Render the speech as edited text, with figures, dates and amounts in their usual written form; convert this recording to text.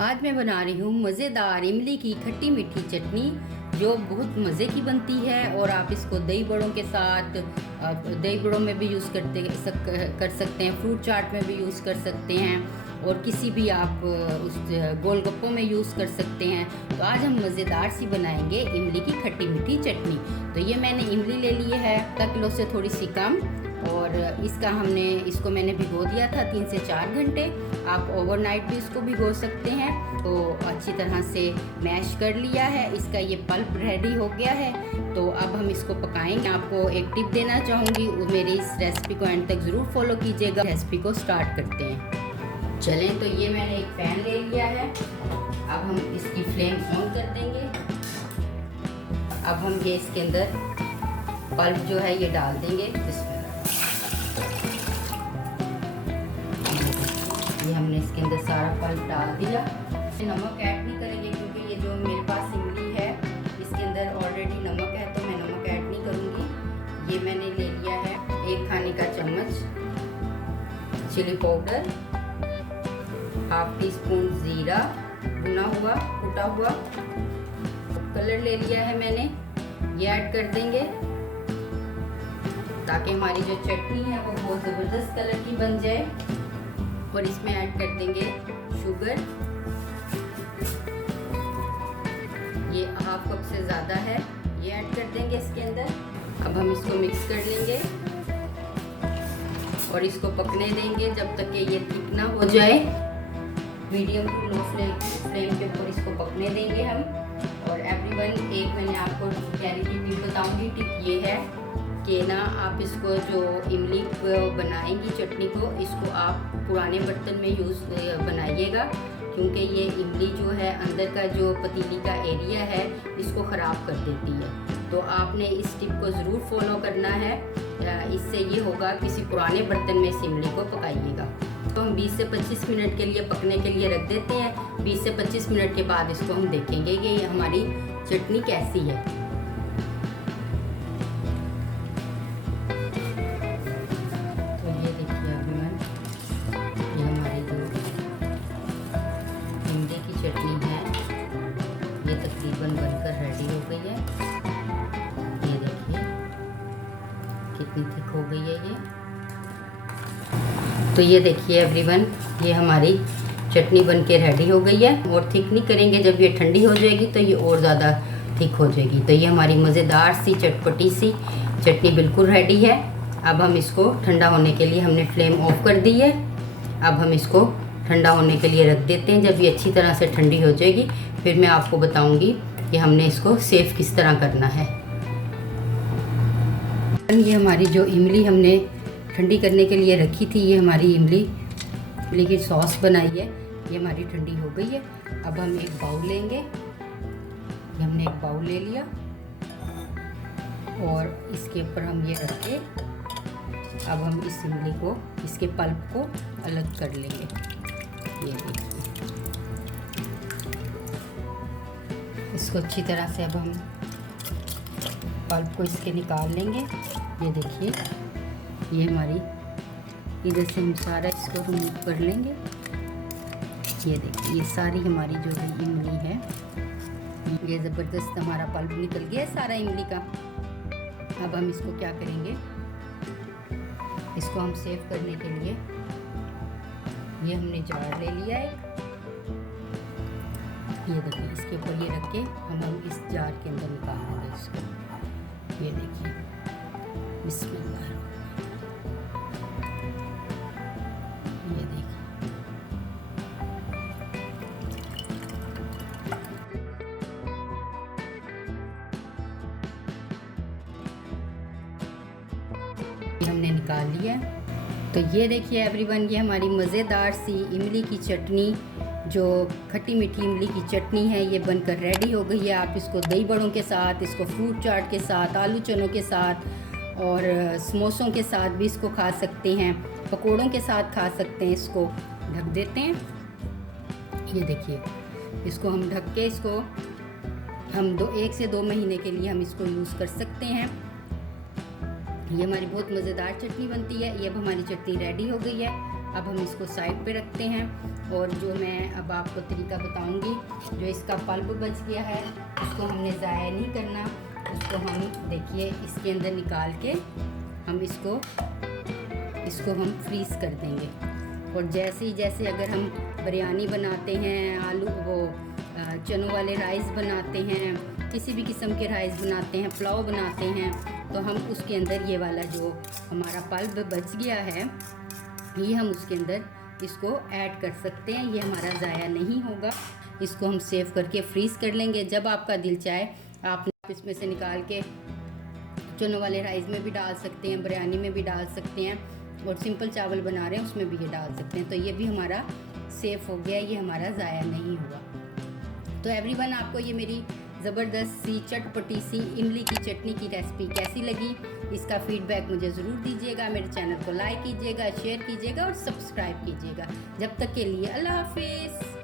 आज मैं बना रही हूँ मज़ेदार इमली की खट्टी मीठी चटनी जो बहुत मज़े की बनती है। और आप इसको दही बड़ों के साथ दही बड़ों में भी यूज़ कर सकते हैं, फ्रूट चाट में भी यूज़ कर सकते हैं और किसी भी आप उस गोलगप्पों में यूज़ कर सकते हैं। तो आज हम मज़ेदार सी बनाएंगे इमली की खट्टी मीठी चटनी। तो ये मैंने इमली ले ली है आधा किलो से थोड़ी सी कम, और इसको मैंने भिगो दिया था 3 से 4 घंटे। आप ओवरनाइट भी इसको भिगो सकते हैं। तो अच्छी तरह से मैश कर लिया है, इसका ये पल्प रेडी हो गया है। तो अब हम इसको पकाएंगे। आपको एक टिप देना चाहूँगी, मेरी इस रेसिपी को एंड तक ज़रूर फॉलो कीजिएगा। रेसिपी को स्टार्ट करते हैं। चलें, तो ये मैंने एक पैन ले लिया है। अब हम इसकी फ्लेम ऑन कर देंगे। अब हम ये इसके अंदर पल्प जो है ये डाल देंगे। ये हमने इसके अंदर सारा पल्प डाल दिया। नमक ऐड नहीं करेंगे क्योंकि ये जो मेरे पास इमली है इसके अंदर ऑलरेडी नमक है, तो मैं नमक ऐड नहीं करूँगी। ये मैंने ले लिया है 1 खाने का चम्मच चिली पाउडर, ½ टीस्पून ज़ीरा भुना हुआ कुटा हुआ, कलर ले लिया है मैंने, ये ऐड कर देंगे ताकि हमारी जो चटनी है वो बहुत ज़बरदस्त कलर की बन जाए। और इसमें ऐड कर देंगे शुगर, ये ½ कप से ज़्यादा है, ये ऐड कर देंगे इसके अंदर। अब हम इसको मिक्स कर लेंगे और इसको पकने देंगे जब तक कि ये थिक ना हो जाए। मीडियम टू लो फ्लेम के ऊपर इसको पकने देंगे हम। और एवरीवन, एक मैंने आपको प्यारी सी टिप बताऊंगी। टिप ये है कि ना आप इसको जो इमली को बनाएंगी चटनी को, इसको आप पुराने बर्तन में बनाइएगा क्योंकि ये इमली जो है अंदर का जो पतीली का एरिया है इसको ख़राब कर देती है। तो आपने इस टिप को ज़रूर फॉलो करना है। इससे ये होगा, किसी पुराने बर्तन में इस इमली को पकाइएगा। तो हम 20 से 25 मिनट के लिए पकने के लिए रख देते हैं। 20 से 25 मिनट के बाद इसको हम देखेंगे कि ये हमारी चटनी कैसी है। चटनी है ये तकरीबन बनकर रेडी हो गई है। ये देखिए कितनी थिक हो गई है ये। तो ये देखिए एवरीवन, ये हमारी चटनी बनके रेडी हो गई है। और थिक नहीं करेंगे, जब ये ठंडी हो जाएगी तो ये और ज़्यादा थिक हो जाएगी। तो ये हमारी मज़ेदार सी चटपटी सी चटनी बिल्कुल रेडी है। अब हम इसको ठंडा होने के लिए हमने फ्लेम ऑफ कर दी है। अब हम इसको ठंडा होने के लिए रख देते हैं। जब ये अच्छी तरह से ठंडी हो जाएगी फिर मैं आपको बताऊंगी कि हमने इसको सेव किस तरह करना है। ये हमारी जो इमली हमने ठंडी करने के लिए रखी थी, ये हमारी इमली की सॉस बनाई है, ये हमारी ठंडी हो गई है। अब हम एक बाउल लेंगे। ये हमने एक बाउल ले लिया और इसके ऊपर हम ये रख के अब हम इस इमली को, इसके पल्प को अलग कर लेंगे। ये देखिए, इसको अच्छी तरह से अब हम पल्प को इसके निकाल लेंगे। ये देखिए, ये हमारी इधर से हम सारा इसको रिमूव कर लेंगे। ये देखिए, ये सारी हमारी जो है इमली है, ये ज़बरदस्त हमारा पल्प निकल गया है सारा इमली का। अब हम इसको क्या करेंगे, इसको हम सेव करने के लिए ये हमने जार ले लिया है। ये देखिए, इसके ऊपर ये रख के हम इस जार के अंदर निकाल लेंगे इसको। ये देखिए, बिस्मिल्लाह। ये देखिए, हमने निकाल लिया है। तो ये देखिए एवरीवन, ये हमारी मज़ेदार सी इमली की चटनी, जो खट्टी मीठी इमली की चटनी है, ये बनकर रेडी हो गई है। आप इसको दही बड़ों के साथ, इसको फ्रूट चाट के साथ, आलू चनों के साथ और समोसों के साथ भी इसको खा सकते हैं, पकोड़ों के साथ खा सकते हैं। इसको ढक देते हैं। ये देखिए, इसको हम ढक के इसको हम 1 से 2 महीने के लिए हम इसको यूज़ कर सकते हैं। ये हमारी बहुत मज़ेदार चटनी बनती है। ये अब हमारी चटनी रेडी हो गई है। अब हम इसको साइड पे रखते हैं और जो मैं अब आपको तरीका बताऊंगी, जो इसका पल्प बच गया है उसको हमने ज़ाया नहीं करना, उसको हम देखिए इसके अंदर निकाल के हम इसको हम फ्रीज़ कर देंगे। और जैसे अगर हम बिरयानी बनाते हैं, आलू वो चनों वाले राइस बनाते हैं, किसी भी किस्म के राइस बनाते हैं, पुलाव बनाते हैं, तो हम उसके अंदर ये वाला जो हमारा पल्प बच गया है ये हम उसके अंदर इसको ऐड कर सकते हैं। ये हमारा ज़ाया नहीं होगा। इसको हम सेव करके फ्रीज़ कर लेंगे। जब आपका दिल चाहे आप इसमें से निकाल के चनों वाले राइस में भी डाल सकते हैं, बिरयानी में भी डाल सकते हैं, और सिंपल चावल बना रहे हैं उसमें भी ये डाल सकते हैं। तो ये भी हमारा सेफ हो गया, ये हमारा ज़ाया नहीं हुआ। तो एवरीवन, आपको ये मेरी ज़बरदस्त सी चटपटी सी इमली की चटनी की रेसिपी कैसी लगी, इसका फीडबैक मुझे ज़रूर दीजिएगा। मेरे चैनल को लाइक कीजिएगा, शेयर कीजिएगा और सब्सक्राइब कीजिएगा। जब तक के लिए अल्लाह हाफिज़।